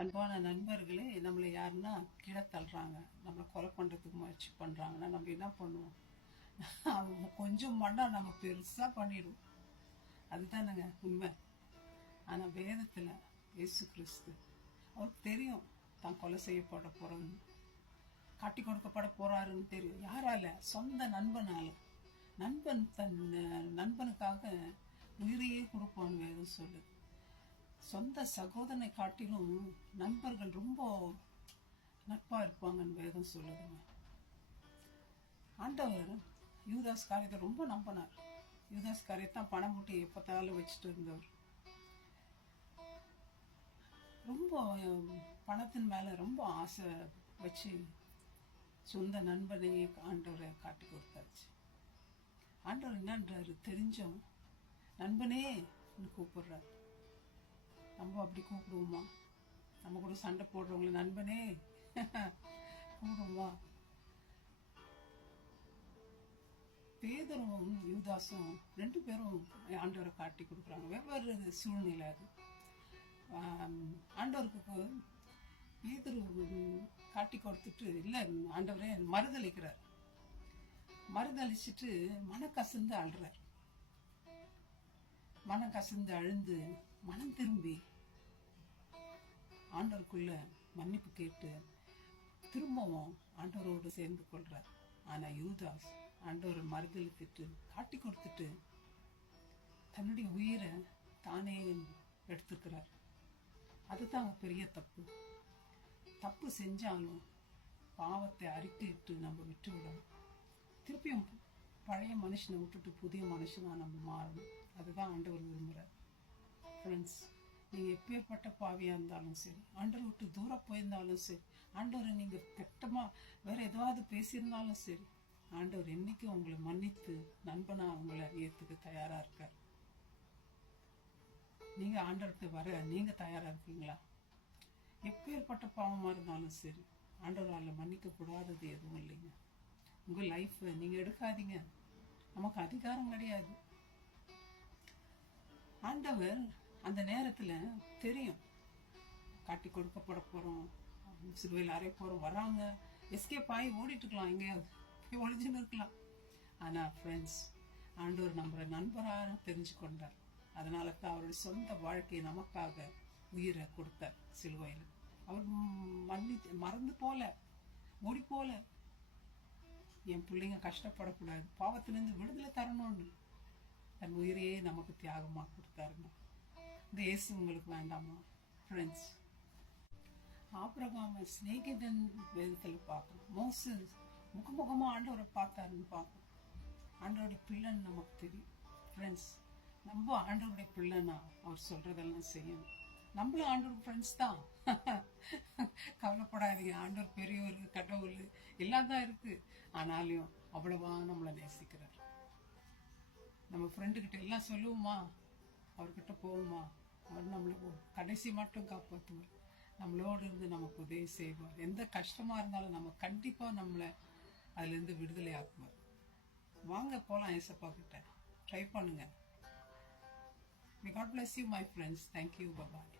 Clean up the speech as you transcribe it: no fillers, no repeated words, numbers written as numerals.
அன்பான நண்பர்களே, நம்மளை யாருன்னா கீழே தள்ளுறாங்க, நம்மளை கொலை பண்ணுறதுக்கு முயற்சி பண்ணுறாங்கன்னா நம்ம என்ன பண்ணுவோம்? அவங்க கொஞ்சம் பண்ணால் நம்ம பெருசாக பண்ணிடுவோம். அதுதானுங்க உண்மை. ஆனால் வேதத்தில் இயேசு கிறிஸ்து அவருக்கு தெரியும் தான் கொலை செய்யப்பட போகிறோன்னு, காட்டி கொடுக்கப்பட போகிறாருன்னு தெரியும். யாரால? சொந்த நண்பனால. நண்பன் தன் நண்பனுக்காக உயிரையே கொடுப்பான்னு வேதம் சொல்லுது. சொந்த சகோதரனை காட்டிலும் நண்பர்கள் ரொம்ப நட்பா இருப்பாங்கன்னு வேதம் சொல்லுதுங்க. ஆண்டவர் யூதாஸ் காரியத்தை ரொம்ப நம்பினார். யூதாஸ் காரியத்தான் பணம் மூட்டி எப்பத்தாலும் வச்சுட்டு இருந்தவர். ரொம்ப பணத்தின் மேல ரொம்ப ஆசை வச்சு சொந்த நண்பனையே ஆண்டவரை காட்டி கொடுத்தாச்சு. ஆண்டவர் என்னன்றாரு தெரிஞ்சும் நண்பனே கூப்பிடுறாரு. நம்ம அப்படி கூப்பிடுவோமா? நம்ம கூட சண்டை போடுறவங்கள நண்பனே கூப்பிடுவோமா? பேதரும் யூதாசும் ரெண்டு பேரும் ஆண்டவரை காட்டி கொடுக்குறாங்க. வெவ்வேறு சூழ்நிலை அது. ஆண்டவருக்கு பேதரு காட்டி கொடுத்துட்டு இல்லை, ஆண்டவரே மறுதளிக்கிறார். மறுதளிச்சுட்டு மனக்கசந்து அழுறார். மனம் கசந்து அழுந்து மனம் திரும்பி ஆண்டவருக்குள்ள மன்னிப்பு கேட்டு திரும்பவும் ஆண்டவரோடு சேர்ந்து கொள்றார். ஆனா யூதாஸ் ஆண்டவரை மறுதளித்துட்டு காட்டி கொடுத்துட்டு தன்னுடைய உயிரை தானே எடுத்துக்கிறார். அதுதான் பெரிய தப்பு. தப்பு செஞ்சாலும் பாவத்தை அறிக்கையிட்டு நம்ம விட்டு விடணும். திருப்பியும் பழைய மனுஷனை விட்டுட்டு புதிய மனுஷனா நம்ம மாறணும். அதுதான் ஆண்டவர் விரும்புகிறார். ஃப்ரெண்ட்ஸ், நீங்கள் எப்பேற்பட்ட பாவியாக இருந்தாலும் சரி, ஆண்டவர் விட்டு தூரம் போயிருந்தாலும் சரி, ஆண்டவரை நீங்கள் கெட்டமாக வேற ஏதாவது பேசியிருந்தாலும் சரி, ஆண்டவர் என்னைக்கும் உங்களை மன்னித்து நண்பனாக உங்களை ஏற்றுக்க தயாராக இருக்கார். நீங்கள் ஆண்டவர்கிட்ட வர நீங்கள் தயாராக இருக்கீங்களா? எப்பேற்பட்ட பாவமாக இருந்தாலும் சரி, ஆண்டவரால் மன்னிக்க கூடாதது எதுவும் இல்லைங்க. உங்கள் லைஃப்பை நீங்கள் எடுக்காதீங்க. நமக்கு அதிகாரம் கிடையாது. ஆண்டவர் அந்த நேரத்தில் தெரியும் காட்டி கொடுக்கப்பட போகிறோம், சிறுவையில் அறை போகிறோம், வர்றாங்க, எஸ்கேப் ஆகி ஓடிட்டு இருக்கலாம், எங்கேயாவது ஒழிஞ்சுன்னு இருக்கலாம். ஆனால் ஃப்ரெண்ட்ஸ், ஆண்டவர் நம்மளை நண்பராக தெரிஞ்சு கொண்டார். அதனால தான் அவருடைய சொந்த வாழ்க்கையை நமக்காக உயிரை கொடுத்தார் சிலுவையில். அவர் மறந்து போல, ஓடி போல, என் பிள்ளைங்க கஷ்டப்படக்கூடாது, பாவத்திலேருந்து விடுதலை தரணும்னு தன் உயிரையே நமக்கு தியாகமாக கொடுத்தாருங்க. இந்த இயேசு உங்களுக்கு வேண்டாமா? ஃப்ரெண்ட்ஸ், ஆபிரகாமை சிநேகிதன் வேதத்தில் பார்க்கணும். மோசஸ் முகமுகமாக ஆண்டவரை பார்த்தாருன்னு பார்க்கணும். ஆண்டவருடைய பிள்ளைன்னு நமக்கு தெரியும். ஃப்ரெண்ட்ஸ், நம்ம ஆண்டவருடைய பிள்ளைன்னா அவர் சொல்றதெல்லாம் செய்யணும். நம்மளும் ஆண்டவர் ஃப்ரெண்ட்ஸ் தான். கவலைப்படாதீங்க. ஆண்டவர் பெரியவர், கடவுள் எல்லாம் தான் இருக்கு. ஆனாலும் அவ்வளவா நம்மளை நேசிக்கிறார். நம்ம ஃப்ரெண்டுக்கிட்ட எல்லாம் சொல்லுவோமா? அவர்கிட்ட போவோமா? அவர் நம்மளை கடைசி மட்டும் காப்பாற்றுவார். நம்மளோடு இருந்து நமக்கு உதவி செய்வார். எந்த கஷ்டமா இருந்தாலும் நம்ம கண்டிப்பா நம்மளை அதுல இருந்து விடுதலை ஆக்குவார். வாங்க போலாம் ஏசப்பா கிட்ட. ட்ரை பண்ணுங்க. God bless you, my friends. Thank you. Bye-bye.